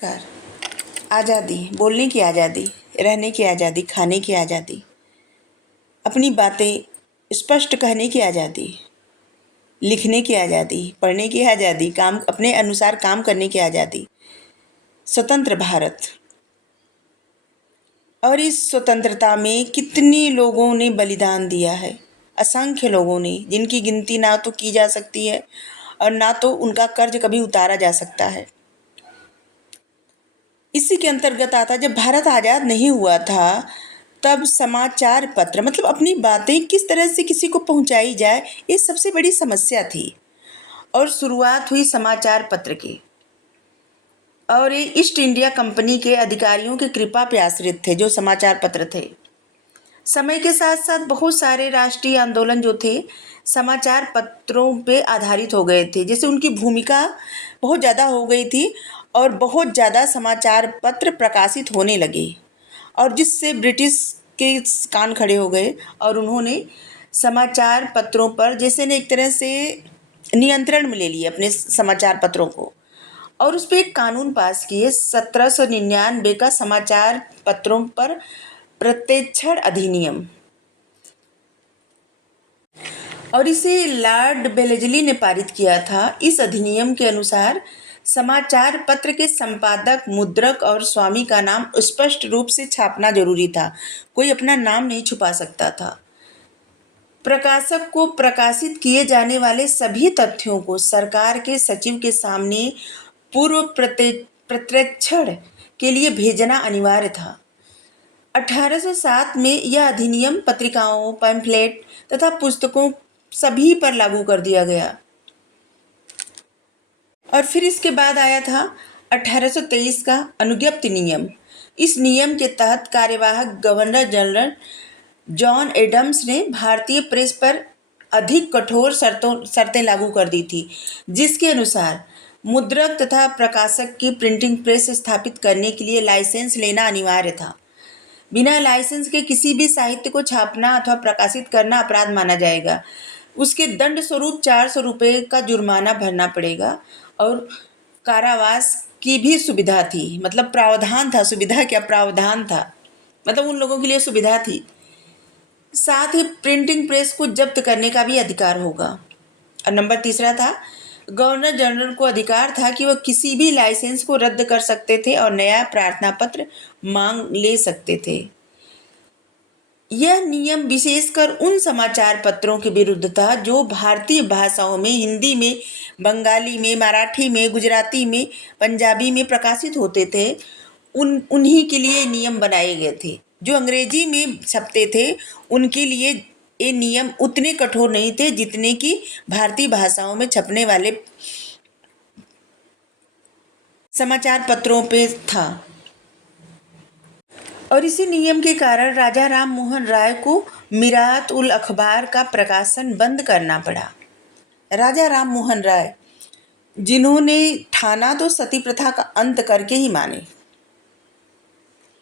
Car आज़ादी, बोलने की आज़ादी, रहने की आज़ादी, खाने की आज़ादी, अपनी बातें स्पष्ट कहने की आज़ादी, लिखने की आज़ादी, पढ़ने की आज़ादी, काम अपने अनुसार काम करने की आज़ादी, स्वतंत्र भारत। और इस स्वतंत्रता में कितने लोगों ने बलिदान दिया है, असंख्य लोगों ने, जिनकी गिनती ना तो की जा सकती है और ना तो उनका कर्ज कभी उतारा जा सकता है। इसी के अंतर्गत आता, जब भारत आज़ाद नहीं हुआ था तब समाचार पत्र मतलब अपनी बातें किस तरह से किसी को पहुंचाई जाए, ये सबसे बड़ी समस्या थी। और शुरुआत हुई समाचार पत्र की, और ये ईस्ट इंडिया कंपनी के अधिकारियों की कृपा पे आश्रित थे जो समाचार पत्र थे। समय के साथ साथ बहुत सारे राष्ट्रीय आंदोलन जो थे समाचार पत्रों पे आधारित हो गए थे, जैसे उनकी भूमिका बहुत ज़्यादा हो गई थी और बहुत ज़्यादा समाचार पत्र प्रकाशित होने लगे, और जिससे ब्रिटिश के कान खड़े हो गए और उन्होंने समाचार पत्रों पर जैसे ने एक तरह से नियंत्रण में ले लिए अपने समाचार पत्रों को, और उस पर एक कानून पास किए 1799 का समाचार पत्रों पर प्रत्यक्षण अधिनियम। और इसे लॉर्ड बेलेजली ने पारित किया था। इस अधिनियम के अनुसार समाचार पत्र के संपादक, मुद्रक और स्वामी का नाम स्पष्ट रूप से छापना जरूरी था, कोई अपना नाम नहीं छुपा सकता था। प्रकाशक को प्रकाशित किए जाने वाले सभी तथ्यों को सरकार के सचिव के सामने पूर्व प्रत्यक्षण के लिए भेजना अनिवार्य था। 1807 में यह अधिनियम पत्रिकाओं, पैम्फलेट तथा पुस्तकों सभी पर लागू कर दिया गया। और फिर इसके बाद आया था 1823 का अनुज्ञप्ति नियम। इस नियम के तहत कार्यवाहक गवर्नर जनरल जॉन एडम्स ने भारतीय प्रेस पर अधिक कठोर शर्तें लागू कर दी थी, जिसके अनुसार मुद्रक तथा प्रकाशक की प्रिंटिंग प्रेस स्थापित करने के लिए लाइसेंस लेना अनिवार्य था। बिना लाइसेंस के किसी भी साहित्य को छापना अथवा प्रकाशित करना अपराध माना जाएगा। उसके दंड स्वरूप 400 रुपये का जुर्माना भरना पड़ेगा, और कारावास की भी सुविधा थी। मतलब प्रावधान था, सुविधा क्या प्रावधान था, मतलब उन लोगों के लिए सुविधा थी। साथ ही प्रिंटिंग प्रेस को जब्त करने का भी अधिकार होगा। और नंबर तीसरा था, गवर्नर जनरल को अधिकार था कि वह किसी भी लाइसेंस को रद्द कर सकते थे और नया प्रार्थना पत्र मांग ले सकते थे। यह नियम विशेषकर उन समाचार पत्रों के विरुद्ध था जो भारतीय भाषाओं में, हिंदी में, बंगाली में, मराठी में, गुजराती में, पंजाबी में प्रकाशित होते थे। उन्हीं के लिए नियम बनाए गए थे। जो अंग्रेजी में छपते थे उनके लिए ये नियम उतने कठोर नहीं थे जितने कि भारतीय भाषाओं में छपने वाले समाचार पत्रों पे था। और इसी नियम के कारण राजा राम मोहन राय को मिरात उल अखबार का प्रकाशन बंद करना पड़ा। राजा राम मोहन राय, जिन्होंने ठाना तो सती प्रथा का अंत करके ही माने।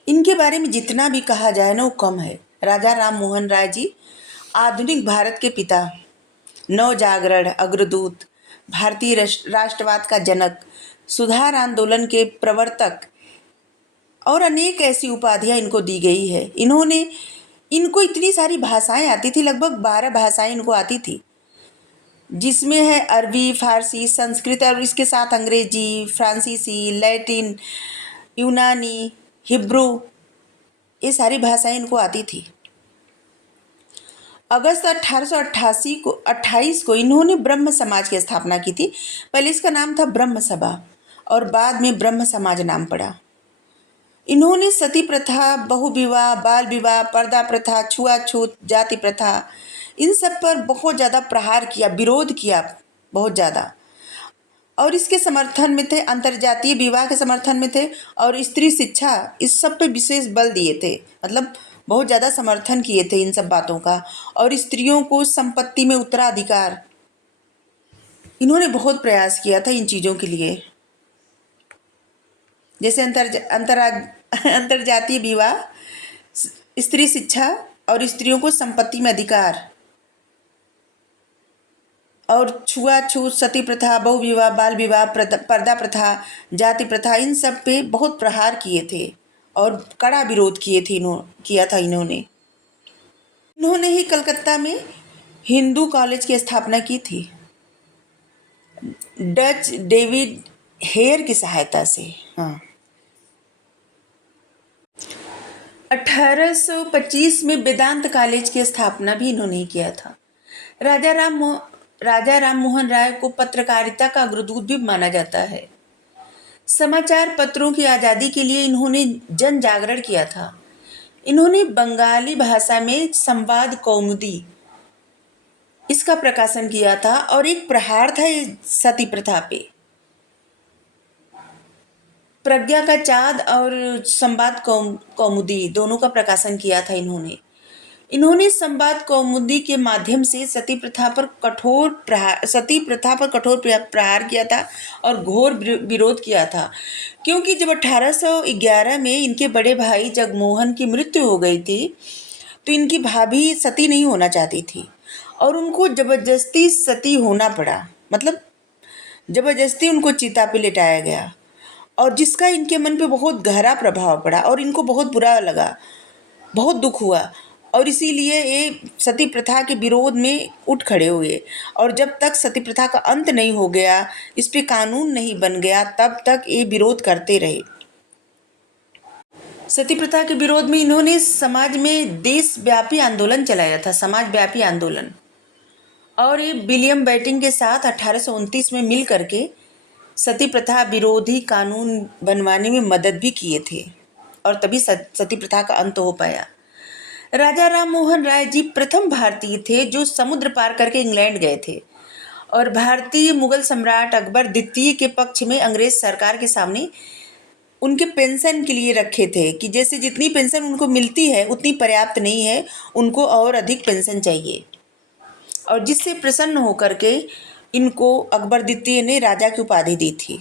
इनके बारे में जितना भी कहा जाए ना वो कम है। राजा राम मोहन राय जी आधुनिक भारत के पिता, नव जागरण अग्रदूत, भारतीय राष्ट्रवाद का जनक, सुधार आंदोलन के प्रवर्तक, और अनेक ऐसी उपाधियां इनको दी गई है। इनको इतनी सारी भाषाएं आती थी, लगभग 12 भाषाएं इनको आती थी, जिसमें है अरबी, फारसी, संस्कृत और इसके साथ अंग्रेजी, फ्रांसीसी, लैटिन, यूनानी, हिब्रू, ये सारी भाषाएं इनको आती थी। अगस्त 1828 को इन्होंने ब्रह्म समाज की स्थापना की थी। पहले इसका नाम था ब्रह्म सभा और बाद में ब्रह्म समाज नाम पड़ा। इन्होंने सती प्रथा, बहुविवाह, बाल विवाह, पर्दा प्रथा, छुआछूत, जाति प्रथा, इन सब पर बहुत ज़्यादा प्रहार किया, विरोध किया बहुत ज़्यादा। और इसके समर्थन में थे, अंतर्जातीय विवाह के समर्थन में थे, और स्त्री शिक्षा, इस सब पे विशेष बल दिए थे। मतलब बहुत ज़्यादा समर्थन किए थे इन सब बातों का। और स्त्रियों को संपत्ति में उत्तराधिकार, इन्होंने बहुत प्रयास किया था इन चीज़ों के लिए। जैसे अंतर्जातीय विवाह, स्त्री शिक्षा और स्त्रियों को संपत्ति में अधिकार, और छुआछूत, सती प्रथा, बहुविवाह, बाल विवाह, पर्दा प्रथा, जाति प्रथा, इन सब पे बहुत प्रहार किए थे और कड़ा विरोध किया था इन्होंने। इन्होंने ही कलकत्ता में हिंदू कॉलेज की स्थापना की थी, डच डेविड हेयर की सहायता से। हाँ, 1825 में वेदांत कॉलेज की स्थापना भी इन्होंने ही किया था। राजा राम मोहन राय को पत्रकारिता का अग्रदूत भी माना जाता है। समाचार पत्रों की आज़ादी के लिए इन्होंने जन जागरण किया था। इन्होंने बंगाली भाषा में संवाद कौमुदी इसका प्रकाशन किया था और एक प्रहार था सती प्रथा पे। प्रज्ञा का चाँद और संवाद कौमुदी दोनों का प्रकाशन किया था इन्होंने संवाद कौमुदी के माध्यम से सती प्रथा पर कठोर प्रहार किया था और घोर विरोध किया था, क्योंकि जब 1811 में इनके बड़े भाई जगमोहन की मृत्यु हो गई थी तो इनकी भाभी सती नहीं होना चाहती थी और उनको जबरदस्ती सती होना पड़ा, मतलब जबरदस्ती उनको चिता पे लिटाया गया, और जिसका इनके मन पे बहुत गहरा प्रभाव पड़ा और इनको बहुत बुरा लगा, बहुत दुख हुआ, और इसीलिए ये सती प्रथा के विरोध में उठ खड़े हुए। और जब तक सती प्रथा का अंत नहीं हो गया, इस पे कानून नहीं बन गया, तब तक ये विरोध करते रहे। सती प्रथा के विरोध में इन्होंने समाज में देशव्यापी आंदोलन चलाया था, समाजव्यापी आंदोलन, और ये विलियम बेंटिंक के साथ 1829 में मिल करके सती प्रथा विरोधी कानून बनवाने में मदद भी किए थे और तभी सती प्रथा का अंत हो पाया। राजा राम मोहन राय जी प्रथम भारतीय थे जो समुद्र पार करके इंग्लैंड गए थे और भारतीय मुगल सम्राट अकबर द्वितीय के पक्ष में अंग्रेज सरकार के सामने उनके पेंशन के लिए रखे थे कि जैसे जितनी पेंशन उनको मिलती है उतनी पर्याप्त नहीं है, उनको और अधिक पेंशन चाहिए, और जिससे प्रसन्न होकर के इनको अकबर द्वितीय ने राजा की उपाधि दी थी।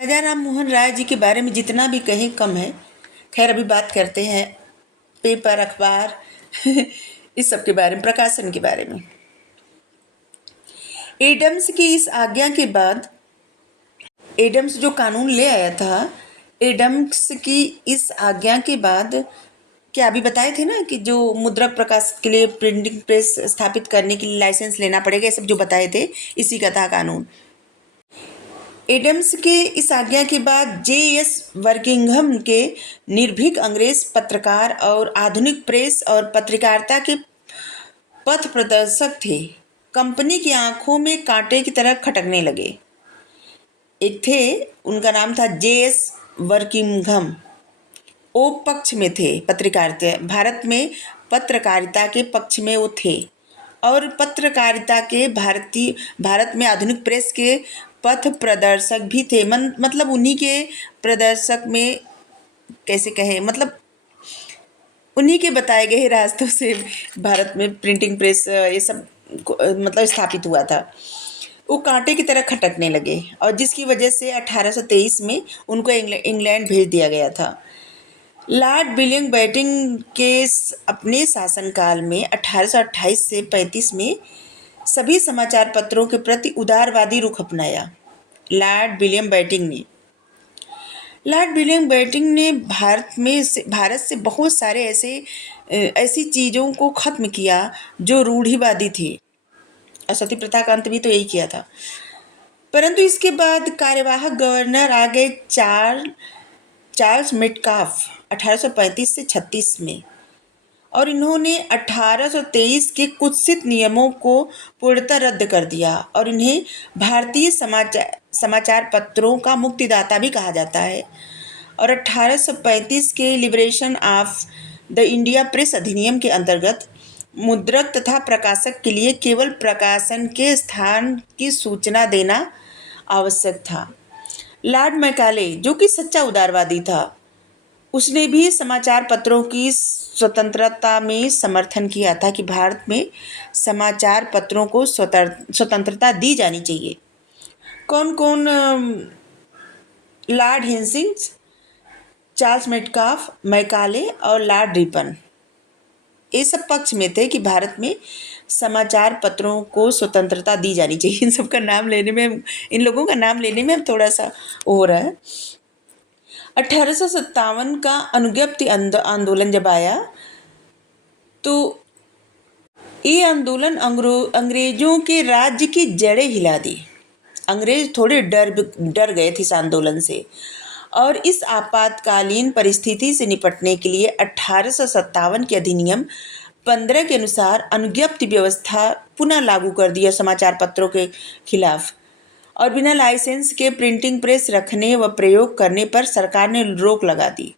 राजा राम मोहन राय जी के बारे में जितना भी कहें कम है। खैर, अभी बात करते हैं पेपर, अखबार इस सब के बारे में, प्रकाशन के बारे में। एडम्स की इस आज्ञा के बाद, एडम्स जो कानून ले आया था, एडम्स की इस आज्ञा के बाद, क्या अभी बताए थे ना कि जो मुद्रक प्रकाश के लिए प्रिंटिंग प्रेस स्थापित करने के लिए लाइसेंस लेना पड़ेगा, ये सब जो बताए थे, इसी का था कानून। एडम्स के इस आज्ञा के बाद J.S. वर्किंघम के निर्भीक अंग्रेज पत्रकार और आधुनिक प्रेस और पत्रकारिता के पथ प्रदर्शक थे, कंपनी की आंखों में कांटे की तरह खटकने लगे। एक थे, उनका नाम था J.S. वर्किंघम, ओ पक्ष में थे पत्रकारिता, भारत में पत्रकारिता के पक्ष में वो थे, और पत्रकारिता के भारत में आधुनिक प्रेस के पथ प्रदर्शक भी थे। मतलब उन्हीं के प्रदर्शक में, कैसे कहें, मतलब उन्हीं के बताए गए रास्तों से भारत में प्रिंटिंग प्रेस ये सब मतलब स्थापित हुआ था। वो कांटे की तरह खटकने लगे और जिसकी वजह से 1823 में उनको इंग्लैंड भेज दिया गया था। लॉर्ड विलियम बेंटिंक के अपने शासनकाल में 1828 से 35 में सभी समाचार पत्रों के प्रति उदारवादी रुख अपनाया। लॉर्ड विलियम बेंटिंक ने भारत से बहुत सारे ऐसी चीज़ों को ख़त्म किया जो रूढ़िवादी थी, और सती प्रथा का अंत भी तो यही किया था। परंतु इसके बाद कार्यवाहक गवर्नर आ गए चार्ल्स मेटकाफ 1835 से 36 में, और इन्होंने 1823 के कुत्सित नियमों को पूर्णतः रद्द कर दिया और इन्हें भारतीय समाचार पत्रों का मुक्तिदाता भी कहा जाता है। और 1835 के liberation of the India press अधिनियम के अंतर्गत मुद्रक तथा प्रकाशक के लिए केवल प्रकाशन के स्थान की सूचना देना आवश्यक था। लॉर्ड मैकाले, जो कि सच्चा उदारवादी था, उसने भी समाचार पत्रों की स्वतंत्रता में समर्थन किया था कि भारत में समाचार पत्रों को स्वतंत्रता दी जानी चाहिए। कौन कौन? Lord Hastings, Charles Metcalfe, Macaulay और लॉर्ड रिपन, ये सब पक्ष में थे कि भारत में समाचार पत्रों को स्वतंत्रता दी जानी चाहिए। इन सब का नाम लेने में, इन लोगों का नाम लेने में थोड़ा सा हो रहा है। 1857 का अनुज्ञप्ति आंदोलन जब आया तो ये आंदोलन अंग्रेजों के राज्य की जड़ें हिला दी। अंग्रेज थोड़े डर गए थे इस आंदोलन से, और इस आपातकालीन परिस्थिति से निपटने के लिए 1857 के अधिनियम 15 के अनुसार अनुज्ञप्ति व्यवस्था पुनः लागू कर दिया समाचार पत्रों के खिलाफ, और बिना लाइसेंस के प्रिंटिंग प्रेस रखने व प्रयोग करने पर सरकार ने रोक लगा दी।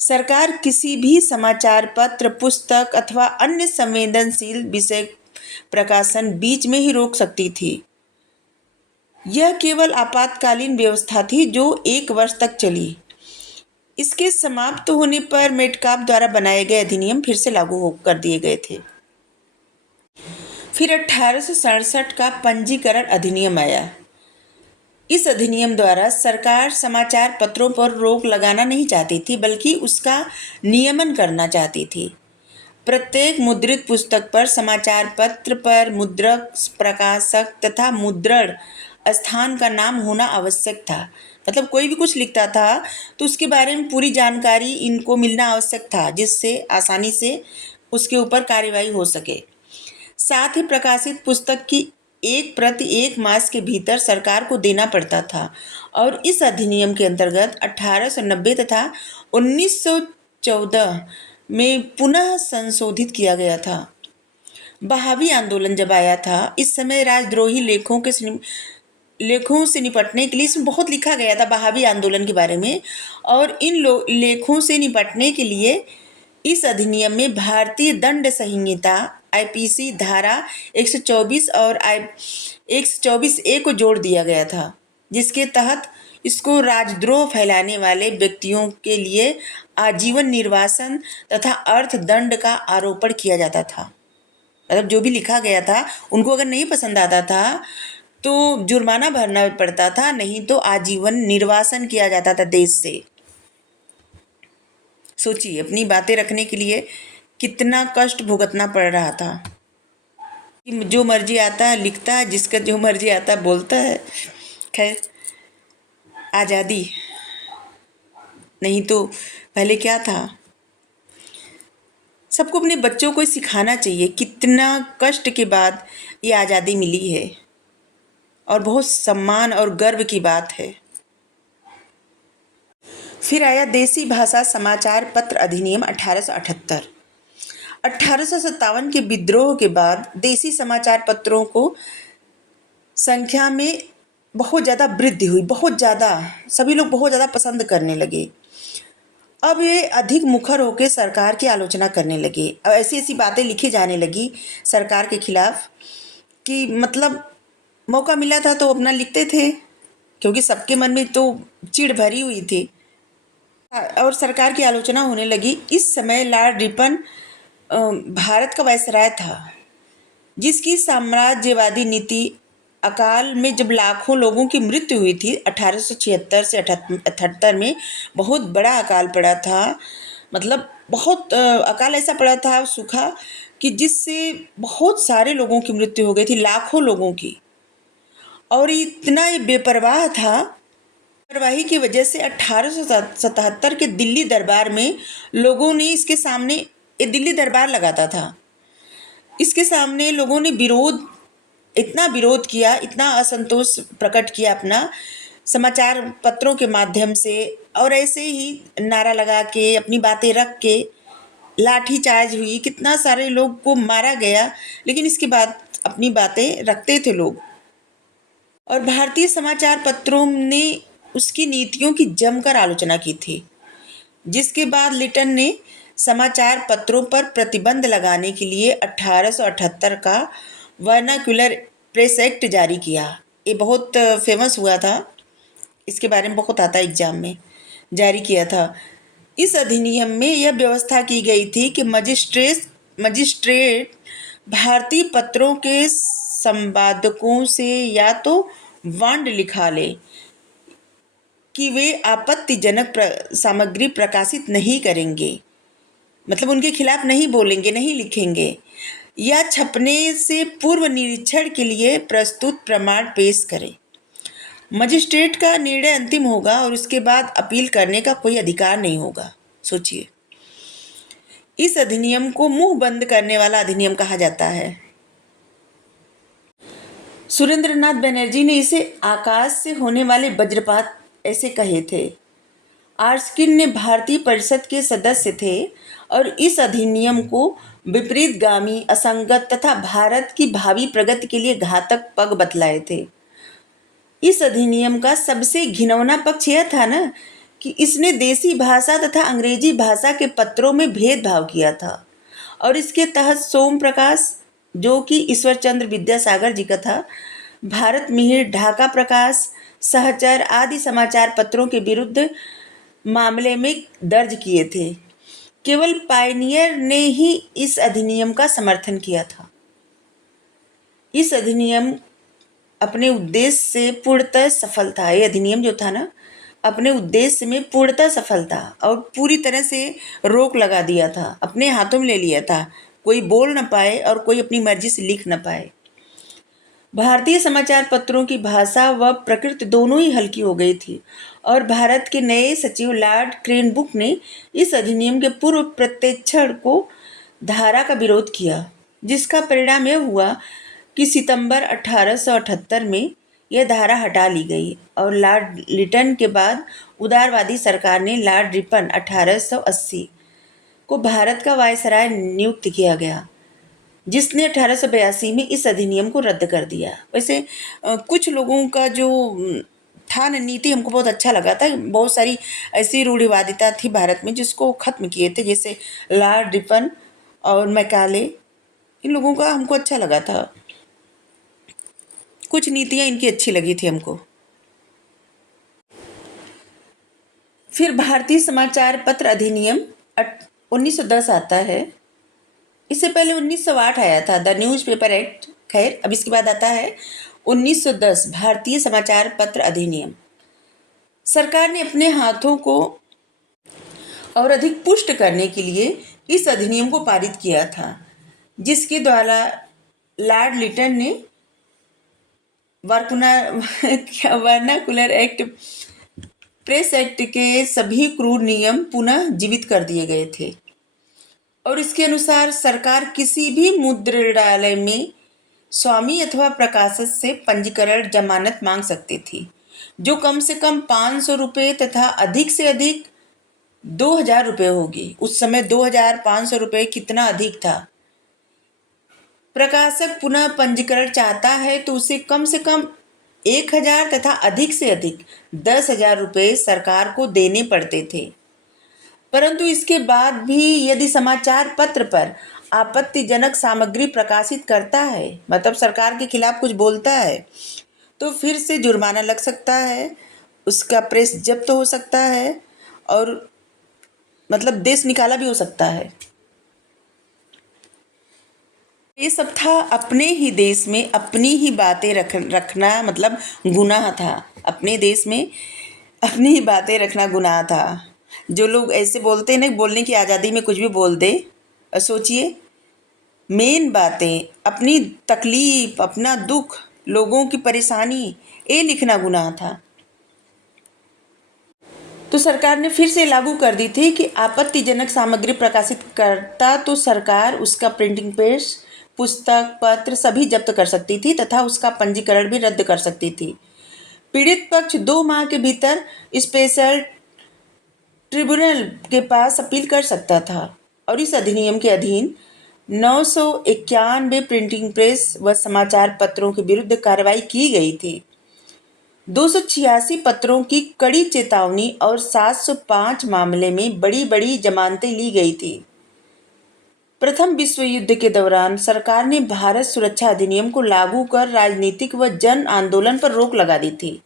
सरकार किसी भी समाचार पत्र, पुस्तक अथवा अन्य संवेदनशील विषय प्रकाशन बीच में ही रोक सकती थी। यह केवल आपातकालीन व्यवस्था थी जो 1 वर्ष तक चली। इसके समाप्त होने पर मेटकाफ द्वारा बनाए गए अधिनियम फिर से लागू कर दिए गए थे। फिर 1867 का पंजीकरण अधिनियम आया। इस अधिनियम द्वारा सरकार समाचार पत्रों पर रोक लगाना नहीं चाहती थी, बल्कि उसका नियमन करना चाहती थी। प्रत्येक मुद्रित पुस्तक पर, समाचार पत्र पर मुद्रक, प्रकाशक तथा मुद्रण स्थान का नाम होना आवश्यक था। मतलब कोई भी कुछ लिखता था तो उसके बारे में पूरी जानकारी इनको मिलना आवश्यक था, जिससे आसानी से उसके ऊपर कार्यवाही हो सके। साथ ही प्रकाशित पुस्तक की एक प्रति 1 मास के भीतर सरकार को देना पड़ता था, और इस अधिनियम के अंतर्गत 1890 तथा 1914 में पुनः संशोधित किया गया था। बहावी आंदोलन जब आया था, इस समय राजद्रोही लेखों से निपटने के लिए इसमें बहुत लिखा गया था बहावी आंदोलन के बारे में, और इन लेखों से निपटने के लिए इस अधिनियम में भारतीय दंड संहिता आईपीसी धारा 124 और 124A को जोड़ दिया गया था, जिसके तहत इसको राजद्रोह फैलाने वाले व्यक्तियों के लिए आजीवन निर्वासन तथा अर्थदंड का आरोपण किया जाता था। मतलब जो भी लिखा गया था, उनको अगर नहीं पसंद आता था तो जुर्माना भरना पड़ता था, नहीं तो आजीवन निर्वासन किया जाता था देश से। सोचिए, अपनी बातें रखने के लिए कितना कष्ट भुगतना पड़ रहा था। जो मर्जी आता लिखता है, जिसका जो मर्जी आता बोलता है। खैर, आज़ादी नहीं तो पहले क्या था। सबको अपने बच्चों को सिखाना चाहिए कितना कष्ट के बाद ये आज़ादी मिली है, और बहुत सम्मान और गर्व की बात है। फिर आया देसी भाषा समाचार पत्र अधिनियम 1878। 1857 के विद्रोह के बाद देसी समाचार पत्रों को संख्या में बहुत ज़्यादा वृद्धि हुई, बहुत ज़्यादा, सभी लोग बहुत ज़्यादा पसंद करने लगे। अब ये अधिक मुखर होकर सरकार की आलोचना करने लगे। अब ऐसी ऐसी बातें लिखी जाने लगी सरकार के खिलाफ कि मतलब मौका मिला था तो अपना लिखते थे, क्योंकि सबके मन में तो चिढ़ भरी हुई थी और सरकार की आलोचना होने लगी। इस समय लॉर्ड रिपन भारत का वायसराय था, जिसकी साम्राज्यवादी नीति अकाल में जब लाखों लोगों की मृत्यु हुई थी 1876 से 78 में, बहुत बड़ा अकाल पड़ा था। मतलब बहुत अकाल ऐसा पड़ा था, सूखा, कि जिससे बहुत सारे लोगों की मृत्यु हो गई थी, लाखों लोगों की। और इतना ये बेपरवाह था, लापरवाही की वजह से 1877 के दिल्ली दरबार में लोगों ने इसके सामने, ये दिल्ली दरबार लगाता था, इसके सामने लोगों ने इतना विरोध किया, इतना असंतोष प्रकट किया अपना समाचार पत्रों के माध्यम से, और ऐसे ही नारा लगा के अपनी बातें रख के लाठीचार्ज हुई, कितना सारे लोग को मारा गया, लेकिन इसके बाद अपनी बातें रखते थे लोग। और भारतीय समाचार पत्रों ने उसकी नीतियों की जमकर आलोचना की थी, जिसके बाद लिटन ने समाचार पत्रों पर प्रतिबंध लगाने के लिए 1878 का वर्नाक्युलर प्रेस एक्ट जारी किया। ये बहुत फेमस हुआ था, इसके बारे में बहुत आता एग्जाम में, जारी किया था। इस अधिनियम में यह व्यवस्था की गई थी कि मजिस्ट्रेट भारतीय पत्रों के संपादकों से या तो वांड लिखा ले कि वे आपत्तिजनक सामग्री प्रकाशित नहीं करेंगे, मतलब उनके खिलाफ नहीं बोलेंगे, नहीं लिखेंगे, या छपने से पूर्व निरीक्षण के लिए प्रस्तुत प्रमाण पेश करें। मजिस्ट्रेट का निर्णय अंतिम होगा और उसके बाद अपील करने का कोई अधिकार नहीं होगा। सोचिए, इस अधिनियम को मुंह बंद करने वाला अधिनियम कहा जाता है। सुरेंद्रनाथ बनर्जी ने इसे आकाश से होने वाले वज्रपात ऐसे कहे थे। आर्स्किन ने भारतीय परिषद के सदस्य थे और इस अधिनियम को विपरीतगामी, असंगत तथा भारत की भावी प्रगति के लिए घातक पग बतलाए थे। इस अधिनियम का सबसे घिनौना पक्ष यह था ना कि इसने देसी भाषा तथा अंग्रेजी भाषा के पत्रों में भेदभाव किया था और इसके तहत सोम प्रकाश, जो कि ईश्वर चंद्र विद्यासागर जी का था, भारत मिहिर, ढाका प्रकाश, सहचर आदि समाचार पत्रों के विरुद्ध मामले में दर्ज किए थे। केवल पायनियर ने ही इस अधिनियम का समर्थन किया था। इस अधिनियम अपने उद्देश्य से पूर्णतः सफल था। ये अधिनियम जो था ना, अपने उद्देश्य में पूर्णतः सफल था और पूरी तरह से रोक लगा दिया था, अपने हाथों में ले लिया था। कोई बोल न पाए और कोई अपनी मर्जी से लिख न पाए। भारतीय समाचार पत्रों की भाषा व प्रकृति दोनों ही हल्की हो गई थी और भारत के नए सचिव लॉर्ड क्रेनबुक ने इस अधिनियम के पूर्व प्रत्यक्षण को धारा का विरोध किया, जिसका परिणाम यह हुआ कि सितंबर 1878 में यह धारा हटा ली गई और लॉर्ड लिटन के बाद उदारवादी सरकार ने लॉर्ड रिपन 1880 को भारत का वायसराय नियुक्त किया गया, जिसने 1882 में इस अधिनियम को रद्द कर दिया। वैसे कुछ लोगों का जो था न नीति हमको बहुत अच्छा लगा था। बहुत सारी ऐसी रूढ़िवादिता थी भारत में जिसको ख़त्म किए थे, जैसे लॉर्ड रिपन और मैकाले, इन लोगों का हमको अच्छा लगा था। कुछ नीतियाँ इनकी अच्छी लगी थी हमको। फिर भारतीय समाचार पत्र अधिनियम 1910 आता है। इससे पहले 1908 आया था, द न्यूज़ पेपर एक्ट। खैर, अब इसके बाद आता है 1910 भारतीय समाचार पत्र अधिनियम। सरकार ने अपने हाथों को और अधिक पुष्ट करने के लिए इस अधिनियम को पारित किया था, जिसके द्वारा लॉर्ड लिटन ने वर्नाकुलर एक्ट, प्रेस एक्ट के सभी क्रूर नियम पुनः जीवित कर दिए गए थे और इसके अनुसार सरकार किसी भी मुद्रणालय में स्वामी अथवा प्रकाशक से पंजीकरण जमानत मांग सकती थी, जो कम से कम 500 रुपये तथा अधिक से अधिक 2000 रुपये होगी। उस समय 2500 रुपये कितना अधिक था। प्रकाशक पुनः पंजीकरण चाहता है तो उसे कम से कम 1000 तथा अधिक से अधिक 10,000 रुपये सरकार को देने पड़ते थे। परंतु इसके बाद भी यदि समाचार पत्र पर आपत्तिजनक सामग्री प्रकाशित करता है, मतलब सरकार के खिलाफ कुछ बोलता है, तो फिर से जुर्माना लग सकता है, उसका प्रेस जब्त हो सकता है और मतलब देश निकाला भी हो सकता है। ये सब था अपने ही देश में अपनी ही बातें रखना मतलब गुनाह था। अपने देश में अपनी ही बातें रखना गुनाह था। जो लोग ऐसे बोलते हैं ना, बोलने की आज़ादी में कुछ भी बोल दे, और सोचिए मेन बातें, अपनी तकलीफ, अपना दुख, लोगों की परेशानी, ये लिखना गुनाह था। तो सरकार ने फिर से लागू कर दी थी कि आपत्तिजनक सामग्री प्रकाशित करता तो सरकार उसका प्रिंटिंग प्रेस, पुस्तक, पत्र सभी जब्त कर सकती थी तथा उसका पंजीकरण भी रद्द कर सकती थी। पीड़ित पक्ष 2 माह के भीतर स्पेशल ट्रिब्यूनल के पास अपील कर सकता था और इस अधिनियम के अधीन 991 प्रिंटिंग प्रेस व समाचार पत्रों के विरुद्ध कार्रवाई की गई थी। 286 पत्रों की कड़ी चेतावनी और 705 मामले में बड़ी बड़ी जमानतें ली गई थी। प्रथम विश्व युद्ध के दौरान सरकार ने भारत सुरक्षा अधिनियम को लागू कर राजनीतिक व जन आंदोलन पर रोक लगा दी थी।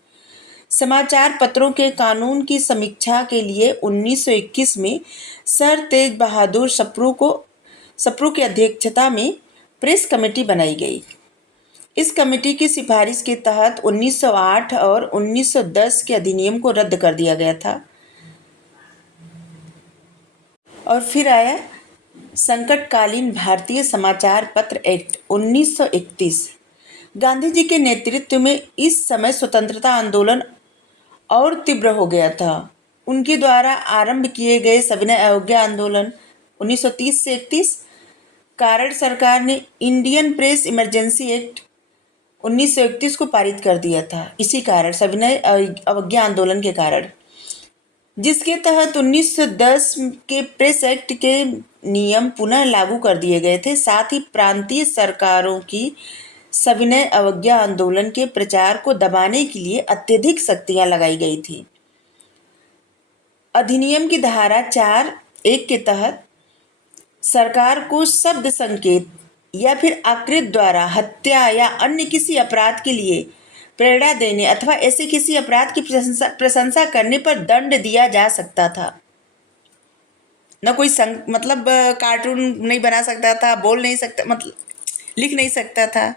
समाचार पत्रों के कानून की समीक्षा के लिए 1921 में सर तेज बहादुर सप्रू की अध्यक्षता में प्रेस कमेटी बनाई गई। इस कमेटी की सिफारिश के तहत 1908 और 1910 के अधिनियम को रद्द कर दिया गया था और फिर आया संकटकालीन भारतीय समाचार पत्र एक्ट 1931। गांधी जी के नेतृत्व में इस समय स्वतंत्रता आंदोलन और तीव्र हो गया था। उनके द्वारा आरंभ किए गए सविनय अवज्ञा आंदोलन 1930 से 31 कारण सरकार ने इंडियन प्रेस इमरजेंसी एक्ट 1931 को पारित कर दिया था। इसी कारण सविनय अवज्ञा आंदोलन के कारण, जिसके तहत 1910 के प्रेस एक्ट के नियम पुनः लागू कर दिए गए थे। साथ ही प्रांतीय सरकारों की सविनय अवज्ञा आंदोलन के प्रचार को दबाने के लिए अत्यधिक सख्तियां लगाई गई थी। अधिनियम की धारा 4(1) के तहत सरकार को शब्द संकेत या फिर आकृति द्वारा हत्या या अन्य किसी अपराध के लिए प्रेरणा देने अथवा ऐसे किसी अपराध की प्रशंसा करने पर दंड दिया जा सकता था। न कोई मतलब कार्टून नहीं बना सकता था, बोल नहीं सकता, मतलब लिख नहीं सकता था।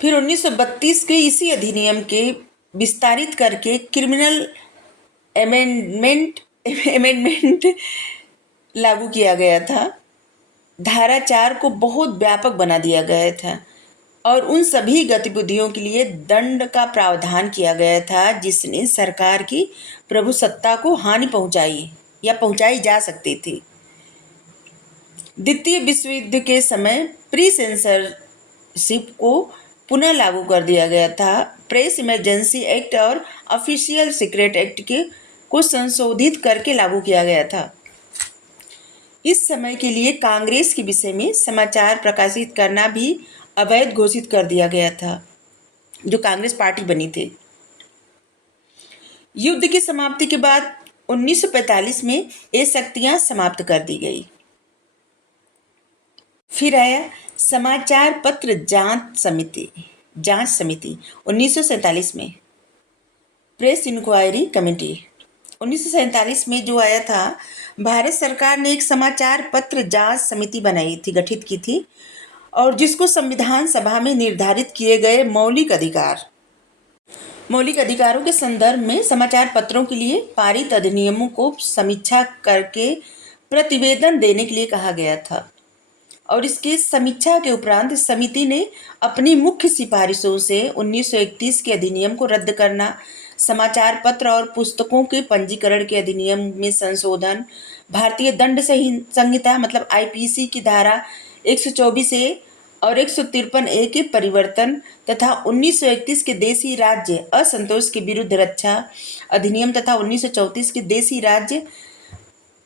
फिर 1932 के इसी अधिनियम के विस्तारित करके क्रिमिनल अमेंडमेंट लागू किया गया था। धारा 4 को बहुत व्यापक बना दिया गया था और उन सभी गतिविधियों के लिए दंड का प्रावधान किया गया था जिसने सरकार की प्रभुसत्ता को हानि पहुंचाई या पहुंचाई जा सकती थी। द्वितीय विश्व युद्ध के समय प्री सेंसरशिप को पुनः लागू कर दिया गया था। प्रेस इमरजेंसी एक्ट और ऑफिशियल सीक्रेट एक्ट को संशोधित करके लागू किया गया था। इस समय के लिए कांग्रेस के विषय में समाचार प्रकाशित करना भी अवैध घोषित कर दिया गया था, जो कांग्रेस पार्टी बनी थी। युद्ध की समाप्ति के बाद 1945 में ये शक्तियां समाप्त कर दी गई। फिर आया समाचार पत्र जांच समिति 1947 में। प्रेस इंक्वायरी कमेटी 1947 में जो आया था, भारत सरकार ने एक समाचार पत्र जांच समिति बनाई थी, गठित की थी, और जिसको संविधान सभा में निर्धारित किए गए मौलिक अधिकारों के संदर्भ में समाचार पत्रों के लिए पारित अधिनियमों को समीक्षा करके प्रतिवेदन देने के लिए कहा गया था। और इसके समीक्षा के उपरांत समिति ने अपनी मुख्य सिफारिशों से 1931 के अधिनियम को रद्द करना, समाचार पत्र और पुस्तकों के पंजीकरण के अधिनियम में संशोधन, भारतीय दंड संहिता मतलब आईपीसी की धारा 124(a) और 153(a) के परिवर्तन तथा 1931 के देशी राज्य असंतोष के विरुद्ध रक्षा अधिनियम तथा 1934 के देशी राज्य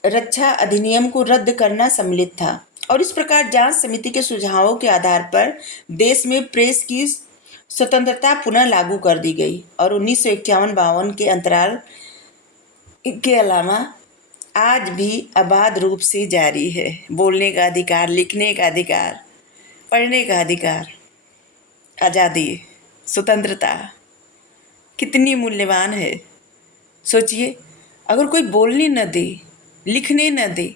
रक्षा अधिनियम को रद्द करना सम्मिलित था। और इस प्रकार जांच समिति के सुझावों के आधार पर देश में प्रेस की स्वतंत्रता पुनः लागू कर दी गई और 1951-52 के अंतराल के अलावा आज भी अबाध रूप से जारी है। बोलने का अधिकार, लिखने का अधिकार, पढ़ने का अधिकार, आज़ादी, स्वतंत्रता कितनी मूल्यवान है। सोचिए, अगर कोई बोलने न दे, लिखने न दे,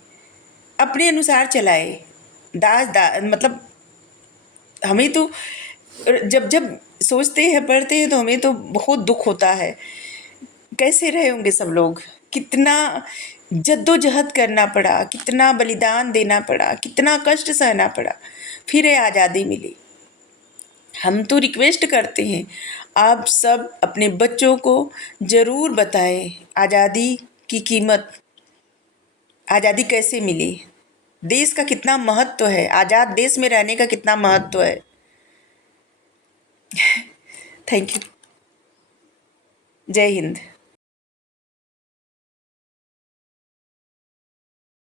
अपने अनुसार चलाए, मतलब हमें तो जब सोचते हैं, पढ़ते हैं, तो हमें तो बहुत दुख होता है। कैसे रहे होंगे सब लोग, कितना जद्दोजहद करना पड़ा, कितना बलिदान देना पड़ा, कितना कष्ट सहना पड़ा, फिर ये आज़ादी मिली। हम तो रिक्वेस्ट करते हैं, आप सब अपने बच्चों को ज़रूर बताएं आज़ादी की कीमत, आज़ादी कैसे मिली, देश का कितना महत्व है, आज़ाद देश में रहने का कितना महत्व है। Thank you. जय हिंद।